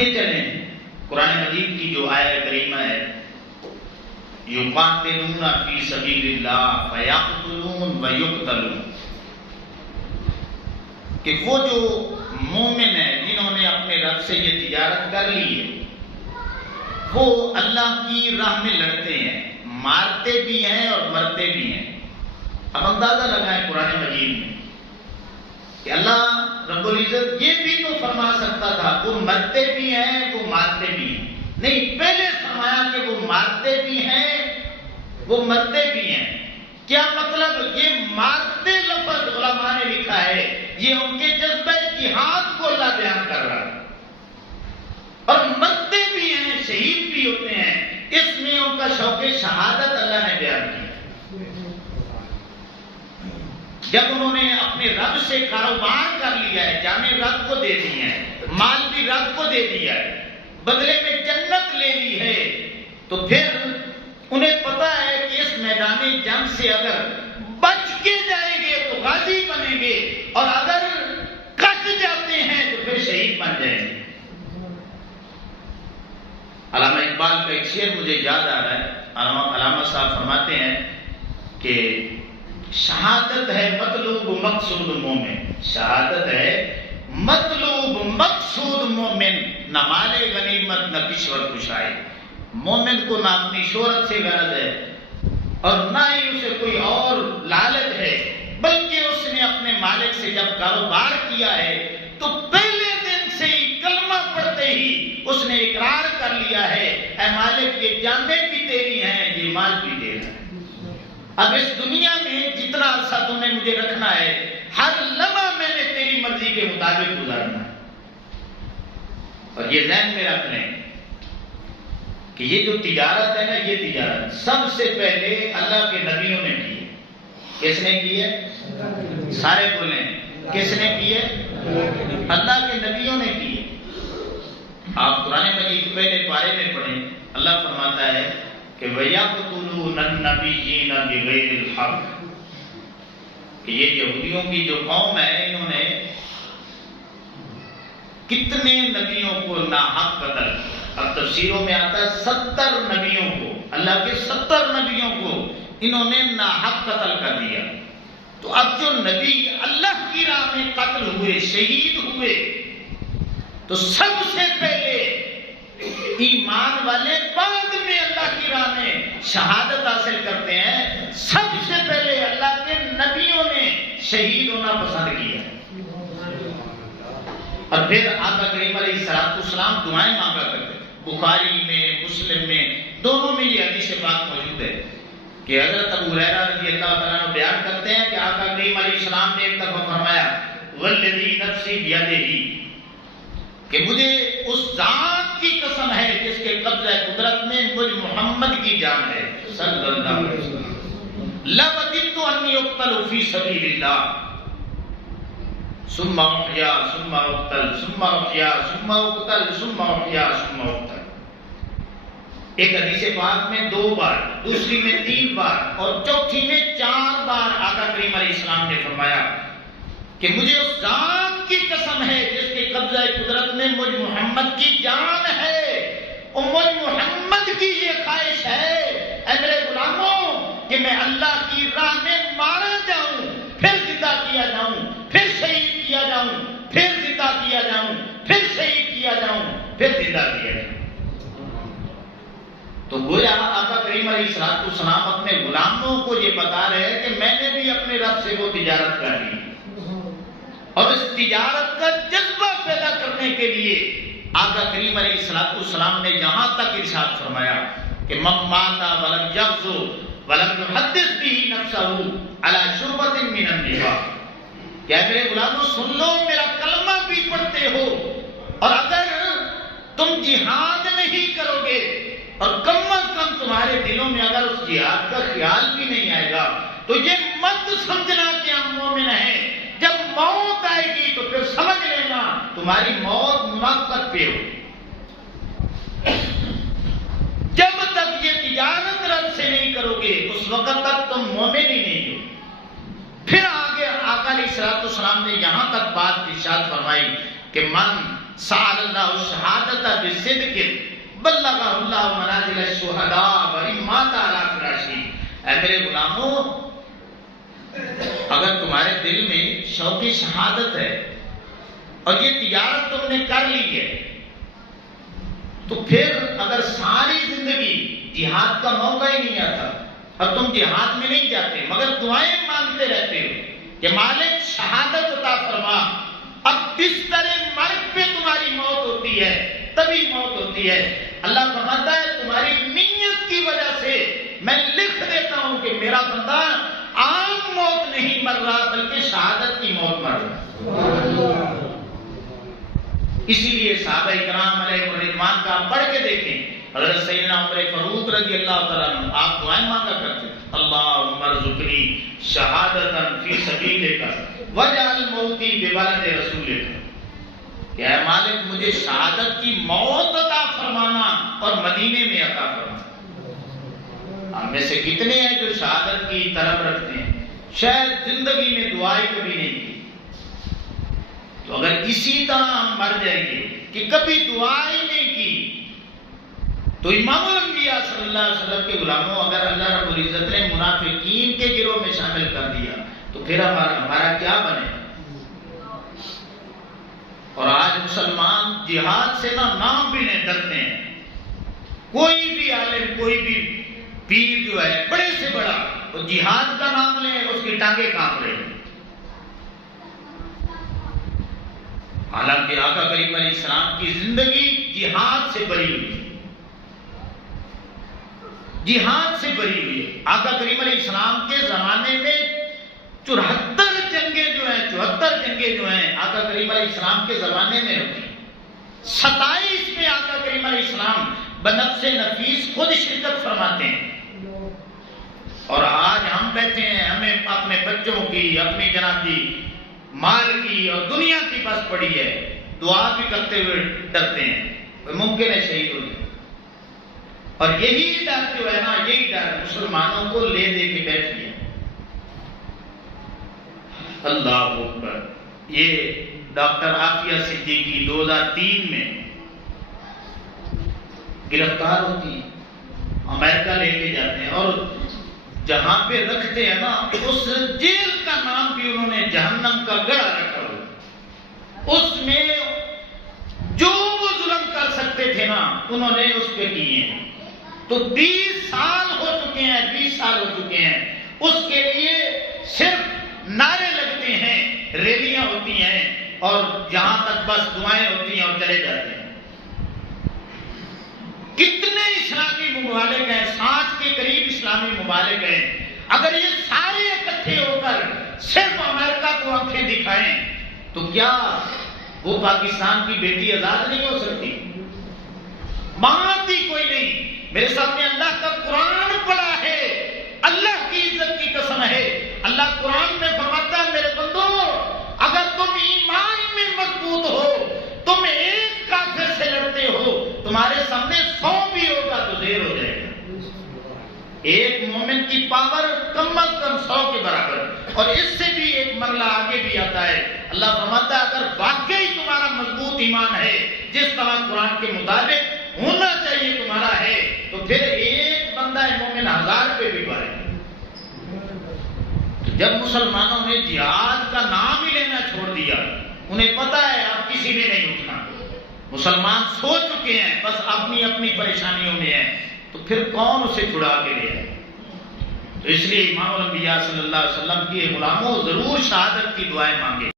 آگے چلیں، قرآن مجید کی جو آیت کریمہ ہے یقاتلون فی سبیل اللہ فیقتلون ویقتلون، کہ وہ جو مومن ہیں جنہوں نے اپنے رب سے یہ تجارت کر لی ہے وہ اللہ کی راہ میں لڑتے ہیں، مارتے بھی ہیں اور مرتے بھی ہیں۔ اب اندازہ لگائیں قرآن مجید میں کہ اللہ رب العزت یہ بھی تو فرما سکتا تھا وہ مرتے بھی ہیں وہ مارتے بھی ہیں، نہیں، پہلے فرمایا کہ وہ مارتے بھی ہیں وہ مرتے بھی ہیں۔ کیا مطلب؟ یہ مارتے لفظ علماء نے لکھا ہے یہ ان کے جذبہ جہاد کو اللہ بیان کر رہا ہے، اور مرتے بھی ہیں، شہید بھی ہوتے ہیں، اس میں ان کا شوق شہادت اللہ نے بیان کیا۔ جب انہوں نے اپنے رب سے کاروبار کر لیا ہے، جانیں رب کو دے دی ہیں، مال بھی رب کو دے دیا ہے، بدلے میں جنت لے لی ہے، تو پھر انہیں پتا ہے کہ اس میدان جنگ سے اگر بچ کے جائیں گے تو غازی بنیں گے، اور اگر کٹ جاتے ہیں تو پھر شہید بن جائیں گے۔ علامہ اقبال کا ایک شعر مجھے یاد آ رہا ہے، علامہ صاحب فرماتے ہیں کہ شہادت ہے مطلوب مقصود مومن، شہادت ہے مطلوب مقصود مومن، نہ مال غنیمت نہ کشور کشائی۔ مومن کو نہ اپنی شہرت سے غرض ہے اور نہ ہی اسے کوئی اور لالچ ہے، بلکہ اس نے اپنے مالک سے جب کاروبار کیا ہے تو پہلے دن سے ہی کلمہ پڑھتے ہی اس نے اقرار کر لیا ہے، اے مالک یہ جانیں بھی تیری ہیں یہ مال بھی تیرا ہے، اب اس دنیا میں جتنا عرصہ تم نے مجھے رکھنا ہے ہر لمحہ میں نے تیری مرضی کے مطابق گزارنا ہے۔ اور یہ ذہن میں رکھ لیں کہ یہ جو تجارت ہے نا، یہ تجارت سب سے پہلے اللہ کے نبیوں نے کی ہے۔ کس نے کی ہے؟ سارے بولیں، کس نے کی ہے؟ اللہ کے نبیوں نے کی ہے۔ آپ قرآن مجید پہلے پارے میں پڑھیں، اللہ فرماتا ہے کہ وَيَقْتُلُونَ النَّبِيِّينَ بِغَيْرِ الْحَقِّ، کہ یہ یہودیوں کی جو قوم ہے انہوں نے کتنے نبیوں کو ناحق قتل کیا۔ اب تفسیروں میں آتا ہے 70 نبیوں کو، اللہ کے 70 نبیوں کو انہوں نے ناحق قتل کر دیا۔ تو اب جو نبی اللہ کی راہ میں قتل ہوئے، شہید ہوئے، تو سب سے پہلے ایمان والے بعد میں اللہ کی راہ میں شہادت حاصل کرتے ہیں، سب سے پہلے اللہ کے نبیوں نے شہید ہونا پسند کیا، اور پھر آقا کریم علیہ السلام دعائیں مانگا کرتے ہیں۔ بخاری میں مسلم میں دونوں میں یہ حدیث پاک موجود ہے کہ حضرت ابو ہریرہ رضی اللہ تعالیٰ عنہ بیان کرتے ہیں کہ آقا کریم علیہ السلام نے ایک دفعہ فرمایا والذی نفسی بیدہ، کہ مجھے اس ذات کی قسم ہے جس کے قبضہ قدرت میں مجھ محمد کی جان ہے صلی اللہ علیہ وسلم، لوددت انی اقتل فی سبیل اللہ ثم احیا ثم اقتل ثم احیا ثم اقتل ثم احیا ثم اقتل۔ ایک حدیث پاک میں 2 بار، دوسری میں 3 بار اور چوتھی میں 4 بار آقا کریم علیہ السلام نے فرمایا کہ مجھے اس ذات کی قسم ہے جس کے قبضہ قدرت میں مجھ محمد کی جان ہے، اور مجھ محمد کی یہ خواہش ہے اے میرے غلاموں کہ میں اللہ کی راہ میں مارا جاؤں، پھر زندہ کیا جاؤں، پھر شہید کیا جاؤں، پھر زندہ کیا جاؤں، پھر شہید کیا جاؤں، پھر زندہ کیا جاؤں۔ تو گویا آقا کریم علیہ السلام اپنے غلاموں کو یہ بتا رہے ہیں کہ میں نے بھی اپنے رب سے وہ تجارت کر لی، اور اس تجارت کا جذبہ پیدا کرنے کے لیے آقا کریم علیہ السلام نے یہاں تک ارشاد فرمایا کہ من مات ولم یغزو ولم یحدث به نفسه علی شعبۃ من النفاق، کیا میرے غلاموں سن لو، میرا کلمہ بھی پڑھتے ہو اور اگر تم جہاد نہیں کرو گے اور کم از کم تمہارے دلوں میں اگر اس جہاد کا خیال بھی نہیں آئے گا تو یہ مت سمجھنا کہ ہم مومن ہیں، جب موت آئے گی تو پھر سمجھ لینا تمہاری موت منافقت پہ ہو۔ جب تک یہ تجارت رب سے نہیں کرو گے اس وقت تک تم مومن ہی نہیں ہو۔ پھر آگے آقا علیہ السلام نے یہاں تک بات ارشاد فرمائی کہ من سأل اللہ الشہادۃ بصدق بلغہ اللہ منازل الشہداء وإن مات علی فراشہ. اے میرے غلاموں، اگر تمہارے دل میں شوق شہادت ہے اور یہ تجارت تم نے کر لی ہے، تو پھر اگر ساری زندگی جہاد کا موقع ہی نہیں آتا اور تم جہاد میں نہیں جاتے مگر دعائیں مانگتے رہتے ہو کہ مالک شہادت عطا فرما، اب بستر مرگ پہ تمہاری موت ہوتی ہے، تبھی موت ہوتی ہے. اللہ فرماتا ہے تمہاری نیت کی وجہ سے میں لکھ دیتا ہوں کہ میرا بندہ عام موت نہیں مر رہا بلکہ شہادت کی موت مر رہا. اسی لیے صحابہ کرام علیہ الرضوان کا پڑھ کے دیکھیں. حضرت سیدنا عمر فاروق رضی اللہ تعالیٰ عنہ آپ دعائیں مانگا کرتے تھے، اللہم ارزقنی شہادتا فی سبیلک واجعل موتی ببلد رسولک، کہ اے مالک مجھے شہادت کی موت عطا فرمانا اور مدینے میں عطا فرمانا. ہم میں سے کتنے ہیں جو شہادت کی طلب رکھتے ہیں، شاید زندگی میں دعائیں کبھی نہیں کی. تو اگر اسی طرح ہم مر جائیں گے کہ کبھی دعائیں نہیں کی، تو امام الانبیاء صلی اللہ علیہ وسلم کے غلاموں، اگر اللہ رب العزت نے منافقین کے گروہ میں شامل کر دیا تو پھر ہمارا کیا بنے گا؟ اور آج مسلمان جہاد سے نام بھی نہیں ڈرتے ہیں. کوئی بھی عالم، کوئی بھی پیر جو ہے بڑے سے بڑا، وہ جہاد کا نام لے اس کی ٹانگیں کانپ رہی ہیں. حالانکہ آقا کریم علیہ السلام کی زندگی جہاد سے بری ہوئی ہے، جہاد سے بری ہوئی ہے. آقا کریم علیہ السلام کے زمانے میں 74 جنگیں جو ہیں آقا کریم علیہ السلام کے زمانے میں ہوتی ہیں. 27 میں آقا کریم علیہ السلام بنفس نفیس خود شرکت فرماتے ہیں. اور آج ہم بیٹھے ہیں، ہمیں اپنے بچوں کی، اپنی جناب کی مال کی اور دنیا کی بس پڑی ہے، دعا بھی کرتے ہوئے ڈرتے ہیں ممکن ہے شہید ہو جائے. اور یہی ڈر جو ہے نا، یہی ڈر مسلمانوں کو لے دے کے بیٹھ گیا. اللہ اکبر. یہ ڈاکٹر عافیہ صدیقی 2003 میں گرفتار ہوتی ہیں، امریکہ لے کے جاتے ہیں اور جہاں پہ رکھتے ہیں نا اس جیل کا نام بھی انہوں نے جہنم کا گڑھا رکھا ہوا. اس میں جو وہ ظلم کر سکتے تھے نا انہوں نے اس پہ کیے ہیں. تو 20 سال ہو چکے ہیں، 20 سال ہو چکے ہیں. اس کے لیے صرف نعرے لگتے ہیں، ریلیاں ہوتی ہیں اور جہاں تک بس دعائیں ہوتی ہیں اور چلے جاتے ہیں. کتنے اسلامی ممالک ہیں، 60 کے قریب اسلامی ممالک ہیں. اگر یہ سارے اکٹھے ہو کر صرف امریکہ کو آنکھیں دکھائیں تو کیا وہ پاکستان کی بیٹی آزاد نہیں ہو سکتی؟ مانتی کوئی نہیں. میرے سامنے اللہ کا قرآن پڑا ہے، اللہ کی عزت کی قسم ہے. اللہ قرآن میں فرماتا ہے میرے بندو، اگر تم ایمان میں مضبوط ہو، تم ایک کافر سے لڑتے ہو، تمہارے سامنے 100 بھی ہوگا تو زیر ہو جائے گا. ایک مومن کی پاور کم از کم 100 کے برابر، اور اس سے بھی ایک مرلہ آگے بھی آتا ہے. اللہ فرماتا ہے اگر واقعی تمہارا مضبوط ایمان ہے، جس طرح قرآن کے مطابق ہونا چاہیے تمہارا ہے، تو پھر ایک بندہ مومن 1000 پہ بھی بڑھے. جب مسلمانوں نے جہاد کا نام ہی لینا چھوڑ دیا، انہیں پتا ہے اب کسی نے نہیں اٹھنا، مسلمان سو چکے ہیں، بس اپنی اپنی پریشانیوں میں ہیں، تو پھر کون اسے چھڑا کے لے آئے؟ تو اس لیے امام الانبیاء صلی اللہ علیہ وسلم کی غلاموں ضرور شہادت کی دعائیں مانگے.